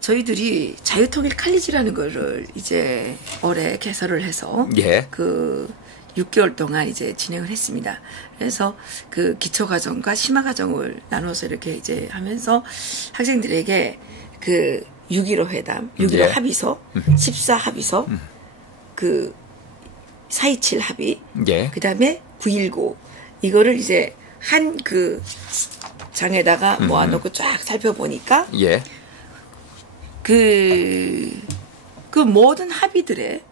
저희들이 자유통일 칼리지라는 거를 이제 올해 개설을 해서 예. 그 6개월 동안 이제 진행을 했습니다. 그래서 그 기초과정과 심화과정을 나눠서 이렇게 이제 하면서 학생들에게 그 6.15 회담, 6.15 예. 합의서, 14 합의서, 그 4.27 합의, 예. 그 다음에 9.19 이거를 이제 한 그 장에다가 모아놓고 쫙 살펴보니까 예. 그 모든 합의들에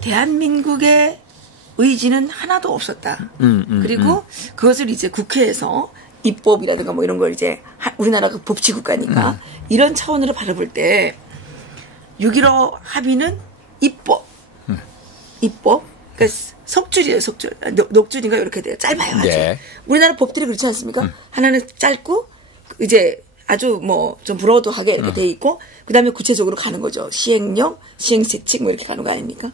대한민국의 의지는 하나도 없었다. 그리고 그것을 이제 국회에서 입법이라든가 뭐 이런 걸 이제 우리나라가 법치국가니까 이런 차원으로 바라볼 때 6.15 합의는 입법. 그러니까 석줄이에요, 석줄. 녹줄인가 이렇게 돼요. 짧아요, 아주. 네. 우리나라 법들이 그렇지 않습니까? 하나는 짧고 이제 아주 뭐 좀 브로드하게 이렇게 돼 있고 그다음에 구체적으로 가는 거죠. 시행령, 시행세칙 뭐 이렇게 가는 거 아닙니까?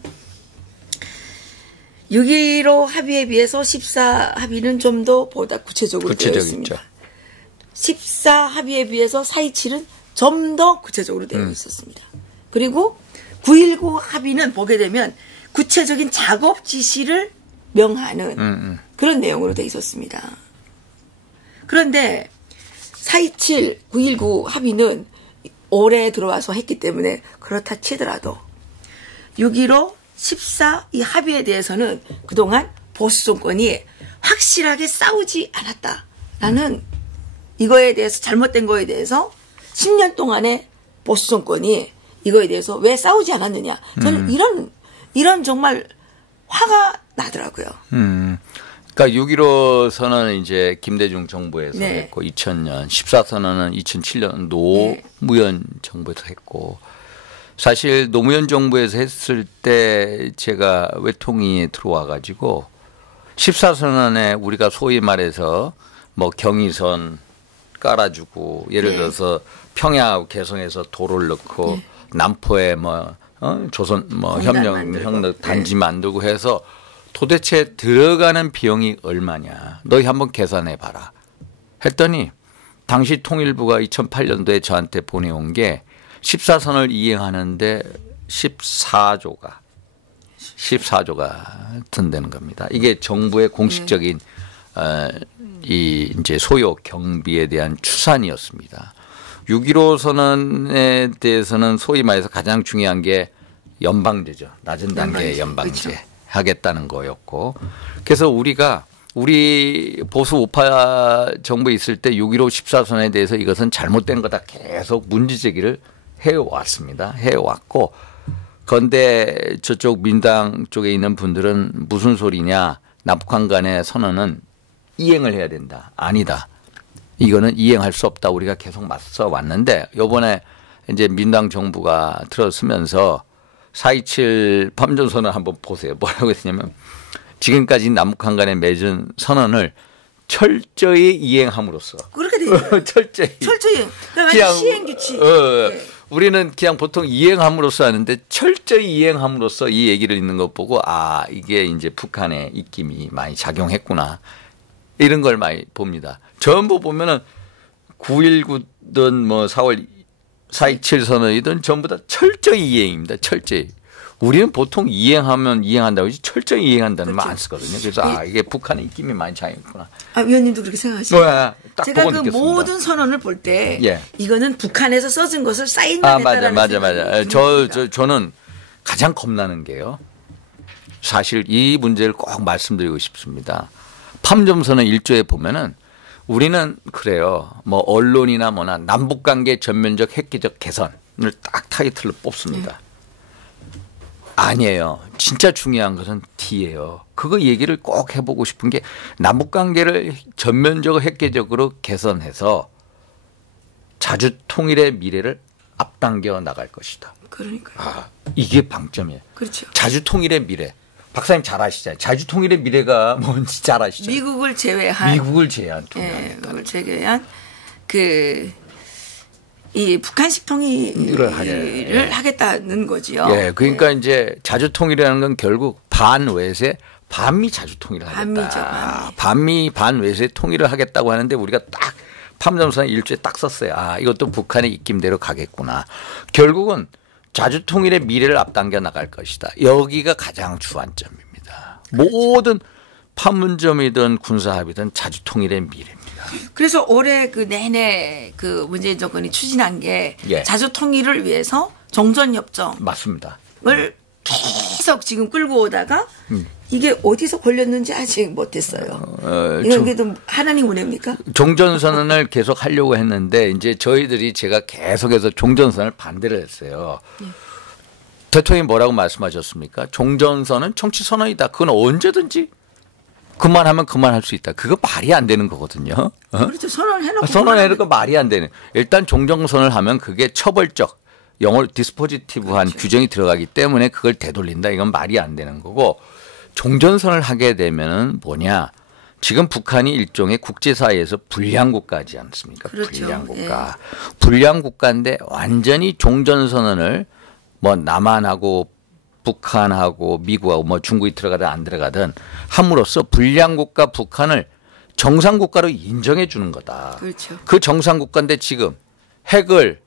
6.15 합의에 비해서 14 합의는 좀 더 보다 구체적으로 되어 있습니다. 14 합의에 비해서 4.27은 좀 더 구체적으로 되어 있었습니다. 그리고 9.19 합의는 보게 되면 구체적인 작업 지시를 명하는 그런 내용으로 되어 있었습니다. 그런데 4.27, 9.19 합의는 올해 들어와서 했기 때문에 그렇다 치더라도 6.15, 14 이 합의에 대해서는 그동안 보수 정권이 확실하게 싸우지 않았다라는 이거에 대해서 잘못된 거에 대해서 10년 동안의 보수 정권이 이거에 대해서 왜 싸우지 않았느냐. 저는 이런 정말 화가 나더라고요. 그러니까 6.15 선언은 이제 김대중 정부에서 네. 했고 2000년 14 선언은 2007년 노무현 정부에서 했고 사실 노무현 정부에서 했을 때 제가 외통위에 들어와 가지고 14 선언에 우리가 소위 말해서 뭐 경의선 깔아주고 예를 들어서 평양하고 개성에서 도로를 넣고 남포에 뭐 조선 뭐 협력 단지 만들고 해서 도대체 들어가는 비용이 얼마냐. 너희 한번 계산해 봐라. 했더니 당시 통일부가 2008년도에 저한테 보내온 게 14선을 이행하는데 14조가 든다는 겁니다. 이게 정부의 공식적인 이 이제 소요 경비에 대한 추산이었습니다. 6.15 선언에 대해서는 소위 말해서 가장 중요한 게 연방제죠. 낮은 단계의 연방제. 그렇죠. 하겠다는 거였고 그래서 우리 보수 우파 정부에 있을 때 6.15 14선에 대해서 이것은 잘못된 거다 계속 문제제기를 해왔습니다. 해왔고 그런데 저쪽 민당 쪽에 있는 분들은 무슨 소리냐. 남북한 간의 선언은 이행을 해야 된다. 아니다. 이거는 이행할 수 없다. 우리가 계속 맞서 왔는데 이번에 이제 민당 정부가 들어서면서 4.27 판문점선언 한번 보세요. 뭐라고 했냐면 지금까지 남북한 간에 맺은 선언을 철저히 이행함으로써. 그렇게 돼요. 철저히. 그냥 시행규칙. 네. 우리는 그냥 보통 이행함으로써 하는데 철저히 이행함으로써 이 얘기를 읽는 것 보고 아 이게 이제 북한의 입김이 많이 작용했구나. 이런 걸 많이 봅니다. 전부 보면은 9.19든 뭐 4.27 선언이든 전부 다 철저히 이행입니다. 철저히. 우리는 보통 이행하면 이행한다고 하지 철저히 이행한다는 말 안 쓰거든요. 그래서 아 이게 북한의 입김이 많이 작용했구나. 아 위원님도 그렇게 생각하시죠? 딱 제가 그 느꼈습니다. 모든 선언을 볼 때 예. 이거는 북한에서 써준 것을 사인만 했다라는 맞아. 저는 가장 겁나는 게요. 사실 이 문제를 꼭 말씀드리고 싶습니다. 판문점선언 1조에 보면은 우리는 그래요. 뭐 언론이나 뭐나 남북관계 전면적 획기적 개선을 딱 타이틀로 뽑습니다. 아니에요. 진짜 중요한 것은 D예요. 그거 얘기를 꼭 해보고 싶은 게 남북관계를 전면적으로 획기적으로 개선해서 자주통일의 미래를 앞당겨 나갈 것이다. 그러니까요. 아, 이게 방점이에요. 그렇죠. 자주통일의 미래. 박사님 잘 아시잖아요. 자주통일의 미래가 뭔지 잘 아시죠? 미국을 제외한 통일. 미국을 제외한 그 이 북한식 통일을 하겠다는 거지요. 예, 그러니까 이제 자주통일이라는 건 결국 반외세 반미 자주통일을 하겠다. 반미죠, 반미 반외세 통일을 하겠다고 하는데 우리가 딱 판문점선 일주에 딱 썼어요. 아, 이것도 북한의 입김대로 가겠구나. 결국은 자주통일의 미래를 앞당겨 나갈 것이다. 여기가 가장 주안점입니다. 그렇죠. 모든 판문점이든 군사합의든 자주통일의 미래입니다. 그래서 올해 그 내내 그 문재인 정권이 추진한 게 예. 자주통일을 위해서 종전협정을 맞습니다. 계속 지금 끌고 오다가 이게 어디서 걸렸는지 아직 못했어요. 이건 그래도 하나님 은혜입니까? 종전선언을 계속 하려고 했는데 이제 저희들이 제가 계속해서 종전선언을 반대를 했어요. 대통령이 뭐라고 말씀하셨습니까? 종전선언은 정치선언이다. 그건 언제든지 그만하면 그만할 수 있다. 그거 말이 안 되는 거거든요. 그렇죠. 선언해놓고. 선언해놓고 말이 안 되는. 일단 종전선언을 하면 그게 처벌적, 영어로 디스포지티브한 그렇죠. 규정이 들어가기 때문에 그걸 되돌린다. 이건 말이 안 되는 거고 종전선언을 하게 되면은 뭐냐. 지금 북한이 일종의 국제사회에서 불량 국가지 않습니까? 그렇죠. 불량 국가. 예. 불량 국가인데 완전히 종전선언을 뭐 남한하고 북한하고 미국하고 뭐 중국이 들어가든 안 들어가든 함으로써 불량국가 북한을 정상국가로 인정해 주는 거다. 그렇죠. 그 정상국가인데 지금 핵을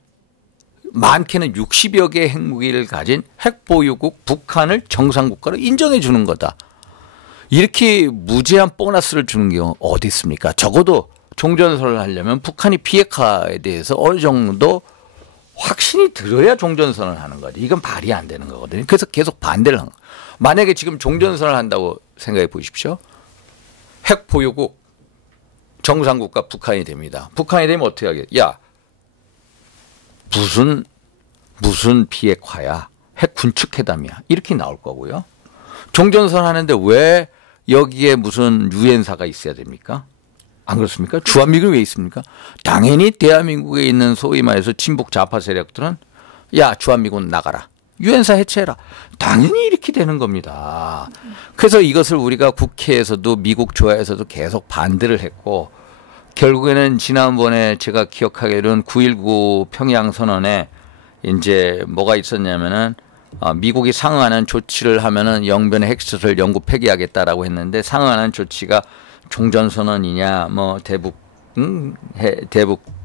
많게는 60여 개의 핵무기를 가진 핵보유국 북한을 정상국가로 인정해 주는 거다. 이렇게 무제한 보너스를 주는 경우 어디 있습니까? 적어도 종전선언을 하려면 북한이 비핵화에 대해서 어느 정도 확신이 들어야 종전선언을 하는 거지. 이건 말이 안 되는 거거든요. 그래서 계속 반대를 한 거예요. 만약에 지금 종전선언을 한다고 생각해 보십시오. 핵 보유국 정상국가 북한이 됩니다. 북한이 되면 어떻게 하겠어요? 야, 무슨 비핵화야. 핵 군축회담이야. 이렇게 나올 거고요. 종전선언 하는데 왜 여기에 무슨 유엔사가 있어야 됩니까? 안 그렇습니까? 주한미군이 왜 있습니까? 당연히 대한민국에 있는 소위 말해서 친북 좌파 세력들은 야, 주한미군 나가라. 유엔사 해체해라. 당연히 이렇게 되는 겁니다. 그래서 이것을 우리가 국회에서도 미국 조야에서도 계속 반대를 했고 결국에는 지난번에 제가 기억하기로는 9.19 평양선언에 이제 뭐가 있었냐면은 미국이 상응하는 조치를 하면은 영변의 핵시설 영구 폐기하겠다라고 했는데 상응하는 조치가 종전선언이냐 뭐 대북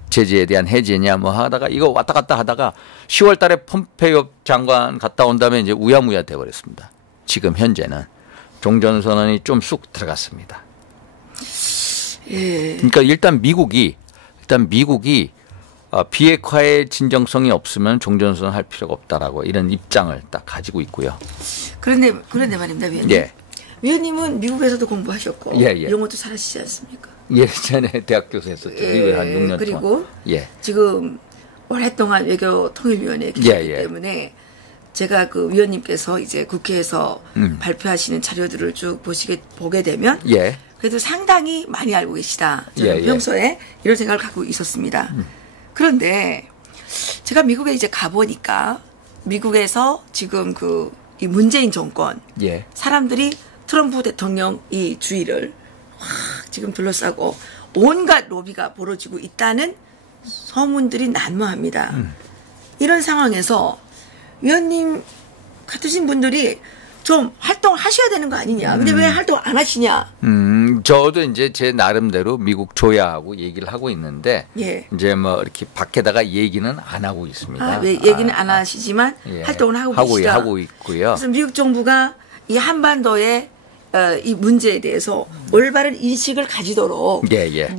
제재에 대한 해제냐 뭐 하다가 이거 왔다 갔다 하다가 10월 달에 폼페이오 장관 갔다 온 다음에 이제 우야무야 돼버렸습니다. 지금 현재는 종전선언이 좀 쑥 들어갔습니다. 예. 그러니까 일단 미국이 비핵화의 진정성이 없으면 종전선언 할 필요가 없다라고 이런 입장을 딱 가지고 있고요. 그런데 말입니다, 위원님. 예. 위원님은 미국에서도 공부하셨고 예. 영어도 잘하시지 않습니까? 예전에 대학 교수 했었죠. 미국에 한 6년 그리고 동안. 예. 지금 오랫동안 외교통일위원회에 계셨기 때문에 제가 그 위원님께서 이제 국회에서 발표하시는 자료들을 쭉 보게 되면 그래도 상당히 많이 알고 계시다. 저는 평소에 이런 생각을 갖고 있었습니다. 그런데 제가 미국에 이제 가보니까 미국에서 지금 이 문재인 정권 사람들이 트럼프 대통령 이 주의를 확 지금 둘러싸고 온갖 로비가 벌어지고 있다는 소문들이 난무합니다. 이런 상황에서 위원님 같으신 분들이 좀 활동하셔야 되는 거 아니냐. 근데 왜 활동 안 하시냐. 저도 이제 제 나름대로 미국 조야하고 얘기를 하고 있는데 이제 뭐 이렇게 밖에다가 얘기는 안 하고 있습니다. 왜 얘기는 안 하시지만 활동을 하고 계시다. 하고 있고요. 그래서 미국 정부가 이 한반도의 이 문제에 대해서 올바른 인식을 가지도록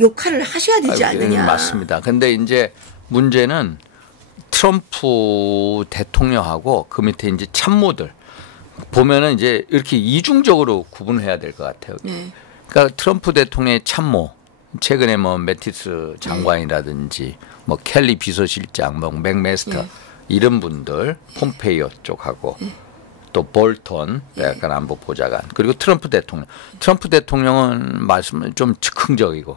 역할을 하셔야 되지 않느냐. 맞습니다. 근데 이제 문제는 트럼프 대통령하고 그 밑에 이제 참모들 보면은 이제 이렇게 이중적으로 구분해야 될 것 같아요. 그러니까 트럼프 대통령의 참모, 최근에 뭐 매티스 장관이라든지 뭐 켈리 비서실장, 뭐 맥메스터 이런 분들, 폼페이오 쪽하고 또 볼턴 약간 안보 보좌관 그리고 트럼프 대통령. 트럼프 대통령은 말씀은 좀 즉흥적이고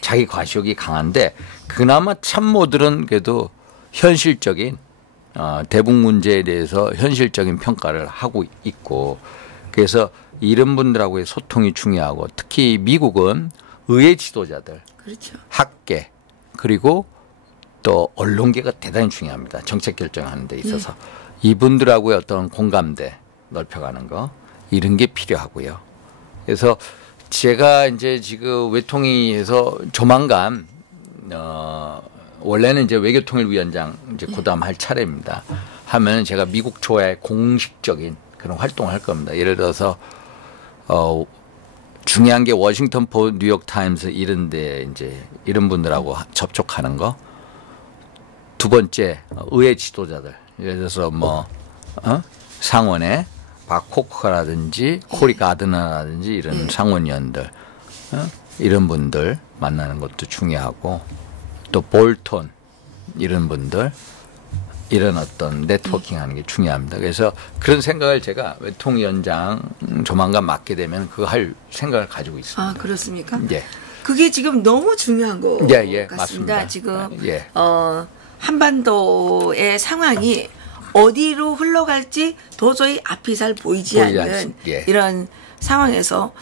자기 과시욕이 강한데 그나마 참모들은 그래도 현실적인 대북 문제에 대해서 현실적인 평가를 하고 있고 그래서 이런 분들하고의 소통이 중요하고 특히 미국은 의회 지도자들, 학계 그리고 또 언론계가 대단히 중요합니다. 정책 결정하는 데 있어서. 이분들하고의 어떤 공감대 넓혀가는 거 이런 게 필요하고요. 그래서 제가 이제 지금 외통위에서 조만간 원래는 이제 외교통일위원장 이제 고담 할 차례입니다. 하면 제가 미국 조야의 공식적인 그런 활동을 할 겁니다. 예를 들어서 중요한 게 워싱턴 포스트, 뉴욕 타임스 이런데 이제 이런 분들하고 접촉하는 거. 두 번째 의회 지도자들. 예를 들어서 뭐 상원에 박 코커라든지 코리 가드너라든지 이런 상원의원들 이런 분들 만나는 것도 중요하고 또 볼턴 이런 분들 이런 어떤 네트워킹하는 게 중요합니다. 그래서 그런 생각을 제가 외통위원장 조만간 맡게 되면 그거 할 생각을 가지고 있습니다. 아 그렇습니까? 예. 그게 지금 너무 중요한 거 같습니다. 맞습니다. 지금 예. 한반도의 상황이 어디로 흘러갈지 도저히 앞이 잘 보이지 않는 예. 이런 상황에서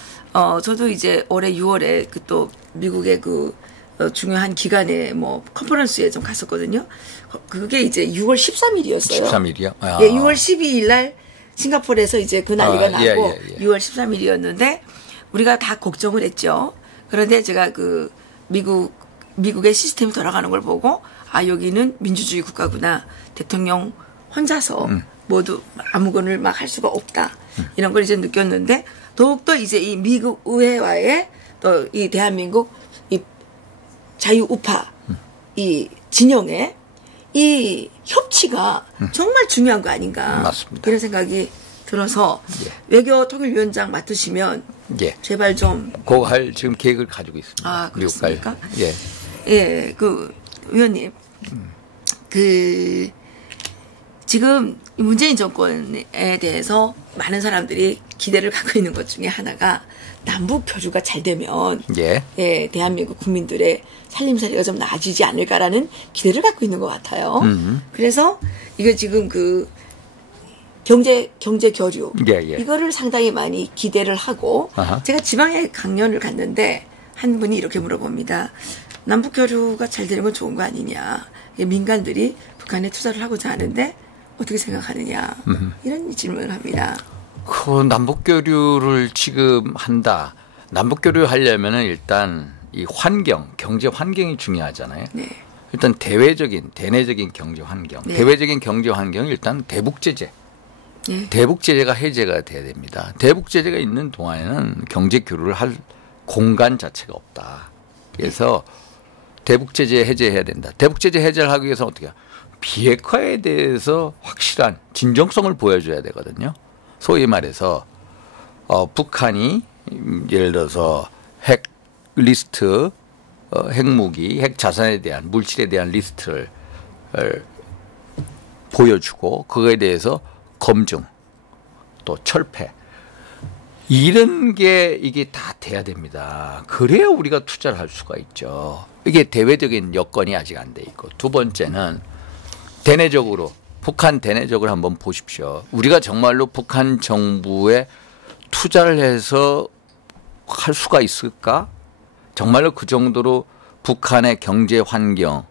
저도 이제 올해 6월에 그 또 미국의 그 중요한 기관에 뭐 컨퍼런스에 좀 갔었거든요. 그게 이제 6월 13일이었어요. 13일이요? 아. 예, 6월 12일 날 싱가포르에서 이제 그 난리가 나고 6월 13일이었는데 우리가 다 걱정을 했죠. 그런데 제가 그 미국의 시스템이 돌아가는 걸 보고 아 여기는 민주주의 국가구나. 대통령 혼자서 모두 아무거나 막 할 수가 없다. 이런 걸 이제 느꼈는데 더욱더 이제 이 미국 의회와의 또 이 대한민국 이 자유우파 이 진영의 이 협치가 정말 중요한 거 아닌가. 맞습니다. 이런 생각이 들어서 예. 외교통일위원장 맡으시면 예. 제발 좀 그거 할 지금 계획을 가지고 있습니다. 아 그렇습니까? 예. 예, 그 의원님 그 지금 문재인 정권에 대해서 많은 사람들이 기대를 갖고 있는 것 중에 하나가 남북 교류가 잘 되면 예. 예, 대한민국 국민들의 살림살이가 좀 나아지지 않을까라는 기대를 갖고 있는 것 같아요. 그래서 이거 지금 그 경제 교류 예. 이거를 상당히 많이 기대를 하고 아하. 제가 지방에 강연을 갔는데 한 분이 이렇게 물어봅니다. 남북 교류가 잘 되는 건 좋은 거 아니냐. 민간들이 북한에 투자를 하고자 하는데 어떻게 생각하느냐. 이런 질문을 합니다. 그 남북교류를 지금 한다. 남북교류 하려면은 일단 이 환경, 경제 환경이 중요하잖아요. 네. 일단 대내적인 경제 환경. 네. 대외적인 경제 환경은 일단 대북제재. 네. 대북제재가 해제가 돼야 됩니다. 대북제재가 있는 동안에는 경제교류를 할 공간 자체가 없다. 그래서 대북제재 해제해야 된다. 대북제재 해제를 하기 위해서 어떻게 해요? 비핵화에 대해서 확실한 진정성을 보여줘야 되거든요. 소위 말해서 북한이 예를 들어서 핵 리스트, 핵무기, 핵 자산에 대한 물질에 대한 리스트를 보여주고 그거에 대해서 검증 또 철폐 이런 게 이게 다 돼야 됩니다. 그래야 우리가 투자를 할 수가 있죠. 이게 대외적인 여건이 아직 안 돼 있고 두 번째는 대내적으로 북한 대내적으로 한번 보십시오. 우리가 정말로 북한 정부에 투자를 해서 할 수가 있을까? 정말로 그 정도로 북한의 경제 환경이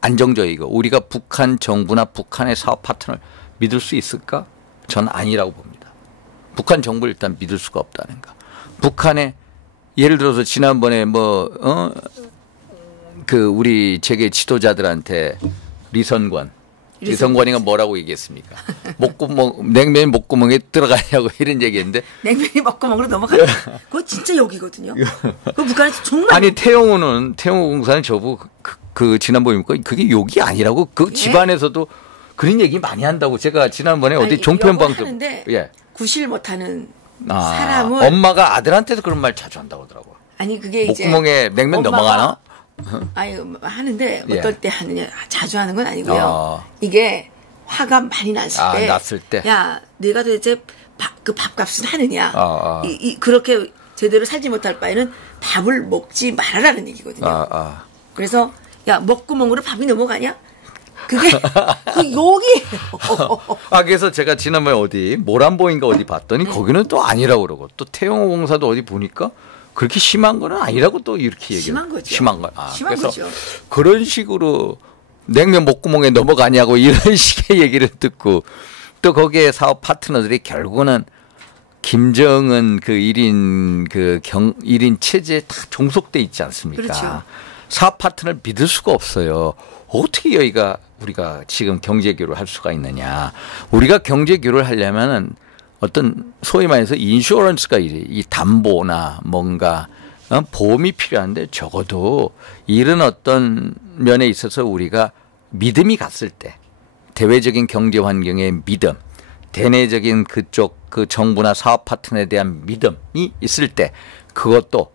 안정적이고 우리가 북한 정부나 북한의 사업 파트너를 믿을 수 있을까? 전 아니라고 봅니다. 북한 정부를 일단 믿을 수가 없다는 거. 북한의 예를 들어서 지난번에 그 우리 세계 지도자들한테 리선관이가 뭐라고 얘기했습니까? 냉면이 목구멍에 들어가냐고 이런 얘기했는데. 냉면이 목구멍으로 넘어가요. 그거 진짜 여기거든요. 그 북한에서 정말. 아니, 태영호 공사는 저보고 그 지난번에 그게 욕이 아니라고 그 집안에서도 그런 얘기 많이 한다고 제가 지난번에 어디 종편방송. 하는데 예. 구실 못하는 사람은. 엄마가 아들한테도 그런 말 자주 한다고 하더라고요. 아니, 그게 이제. 목구멍에 냉면 넘어가나? 아니 하는데 어떨 때 하느냐 자주 하는 건 아니고요. 어. 이게 화가 많이 났을 때, 야 내가 도대체 그 밥값은 하느냐. 그렇게 제대로 살지 못할 바에는 밥을 먹지 말아라는 얘기거든요. 그래서 야 먹구멍으로 밥이 넘어가냐? 그게 그 욕이에요. 그래서 제가 지난번에 어디 모란보인가 어디 봤더니 거기는 또 아니라고 그러고 또 태영호 공사도 어디 보니까 그렇게 심한 거는 아니라고 또 이렇게 얘기해요. 심한 거죠. 심한 거. 심한 그래서 거죠. 그런 식으로 냉면 목구멍에 넘어가냐고 이런 식의 얘기를 듣고 또 거기에 사업 파트너들이 결국은 김정은 그 1인 그 1인 체제에 다 종속돼 있지 않습니까? 그렇죠. 사업 파트너를 믿을 수가 없어요. 어떻게 우리가 지금 경제 교류를 할 수가 있느냐. 우리가 경제 교류를 하려면은 어떤 소위 말해서 인슈어런스가 이 담보나 뭔가 보험이 필요한데 적어도 이런 어떤 면에 있어서 우리가 믿음이 갔을 때 대외적인 경제 환경의 믿음, 대내적인 그쪽 그 정부나 사업 파트너에 대한 믿음이 있을 때 그것도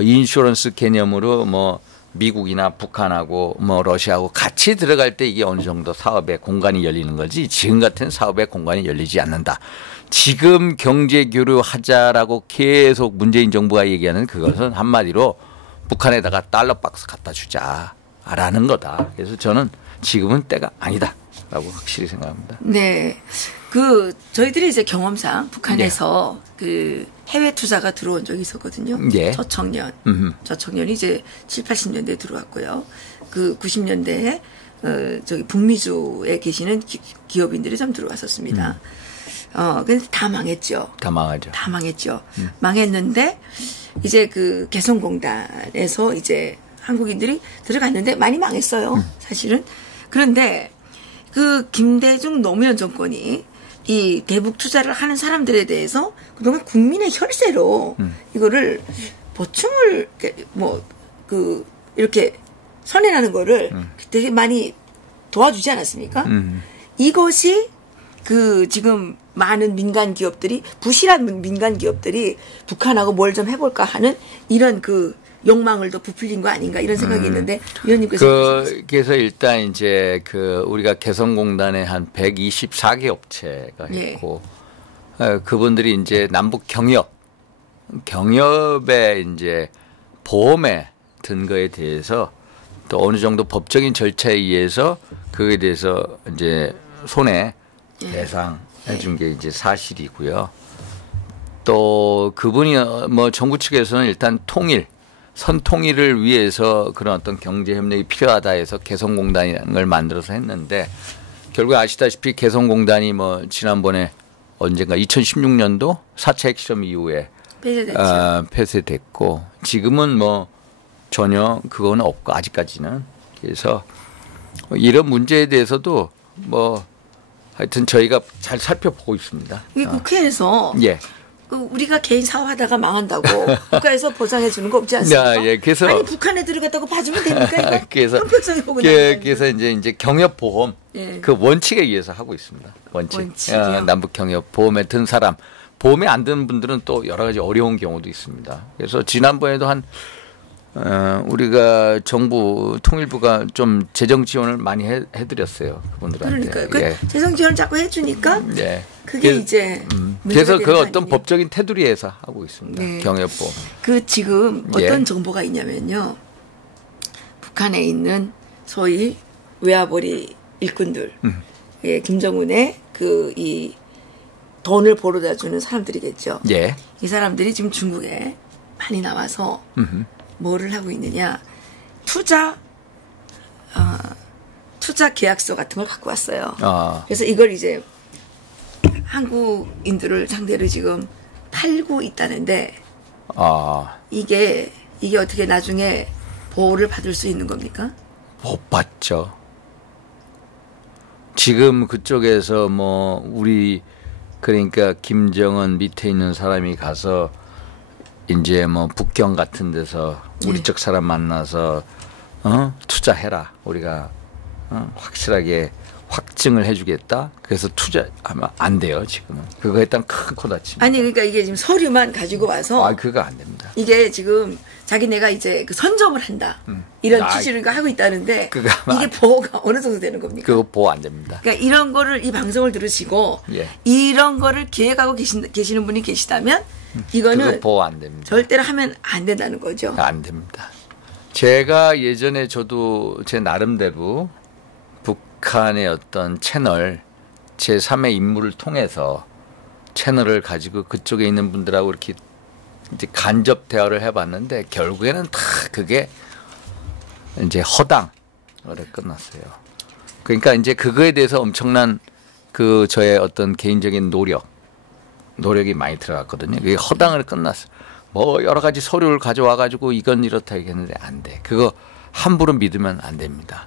인슈런스 개념으로 뭐 미국이나 북한하고 뭐 러시아하고 같이 들어갈 때 이게 어느 정도 사업의 공간이 열리는 거지 지금 같은 사업의 공간이 열리지 않는다. 지금 경제 교류하자라고 계속 문재인 정부가 얘기하는 그것은 한마디로 북한에다가 달러 박스 갖다 주자라는 거다. 그래서 저는 지금은 때가 아니다라고 확실히 생각합니다. 네. 저희들이 이제 경험상 북한에서 그 해외 투자가 들어온 적이 있었거든요. 예. 저청년이 이제 7, 80년대에 들어왔고요. 그 90년대에 저기 북미주에 계시는 기업인들이 좀 들어왔었습니다. 근데 다 망했죠. 다 망하죠. 다 망했죠. 망했는데 이제 그 개성공단에서 이제 한국인들이 들어갔는데 많이 망했어요. 사실은. 그런데 그 김대중 노무현 정권이 이 대북 투자를 하는 사람들에 대해서 그동안 국민의 혈세로 이거를 보충을 이렇게 선회하는 거를 되게 많이 도와주지 않았습니까? 이것이 그 지금 많은 민간 기업들이 부실한 민간 기업들이 북한하고 뭘 좀 해볼까 하는 이런 그 욕망을 더 부풀린 거 아닌가 이런 생각이 있는데 위원님께서 그래서 일단 이제 그 우리가 개성공단에 한 124개 업체가 있고 그분들이 이제 남북 경협의 이제 보험에 든 거에 대해서 또 어느 정도 법적인 절차에 의해서 그거에 대해서 이제 손해 배상해 준 게 이제 사실이고요. 또 그분이 뭐 정부 측에서는 일단 선통일을 위해서 그런 어떤 경제 협력이 필요하다 해서 개성공단을 만들어서 했는데 결국 아시다시피 개성공단이 뭐 지난번에 언젠가 2016년도 4차 핵실험 이후에 폐쇄됐고 지금은 뭐 전혀 그거는 없고 아직까지는 그래서 이런 문제에 대해서도 뭐 하여튼 저희가 잘 살펴보고 있습니다. 이 국회에서 우리가 개인 사업하다가 망한다고 국가에서 보상해 주는 거 없지 않습니까? 그래서 아니 북한에 들어갔다고 봐주면 됩니까? 이거 그래서 형평성이 보고 그래서 이제 경협보험 그 원칙에 의해서 하고 있습니다. 원칙이요? 남북 경협 보험에 든 사람 보험에 안 드는 분들은 또 여러 가지 어려운 경우도 있습니다. 그래서 지난번에도 우리가 정부 통일부가 좀 재정 지원을 많이 해드렸어요 그분들한테. 그러니까요. 재정 지원을 자꾸 해주니까 그게 이제 그래서 그 어떤 법적인 테두리에서 하고 있습니다. 경협보험. 그 지금 어떤 정보가 있냐면요. 북한에 있는 소위 외화벌이 일꾼들, 김정은의 이 돈을 벌어다 주는 사람들이겠죠. 이 사람들이 지금 중국에 많이 나와서. 뭐를 하고 있느냐 투자 계약서 같은 걸 갖고 왔어요. 그래서 이걸 이제 한국인들을 상대로 지금 팔고 있다는데 이게 어떻게 나중에 보호를 받을 수 있는 겁니까? 못 받죠. 지금 그쪽에서 뭐 우리 그러니까 김정은 밑에 있는 사람이 가서 이제 뭐 북경 같은 데서 우리 쪽 사람 만나서 투자해라. 우리가 확실하게 확증을 해주겠다. 그래서 투자하면 안 돼요. 지금은 그거 일단 큰 코다칩니다. 아니 그러니까 이게 지금 서류만 가지고 와서 그거 안 됩니다. 이게 지금 자기네가 이제 그 선점을 한다. 이런 취지를 하고 있다는데 이게 보호가 어느 정도 되는 겁니까? 그거 보호 안 됩니다. 그러니까 이런 거를 이 방송을 들으시고 이런 거를 기획하고 계시는 분이 계시다면 이거는 보호 안 됩니다. 절대로 하면 안 된다는 거죠. 안 됩니다. 제가 예전에 저도 제 나름대로 북한의 어떤 채널 제3의 임무를 통해서 채널을 가지고 그쪽에 있는 분들하고 이렇게 이제 간접 대화를 해봤는데 결국에는 다 그게 이제 허당으로 끝났어요. 그러니까 이제 그거에 대해서 엄청난 그 저의 어떤 개인적인 노력이 많이 들어갔거든요. 그게 허당으로 끝났어요. 뭐 여러 가지 서류를 가져와 가지고 이건 이렇다 얘기했는데 안 돼. 그거 함부로 믿으면 안 됩니다.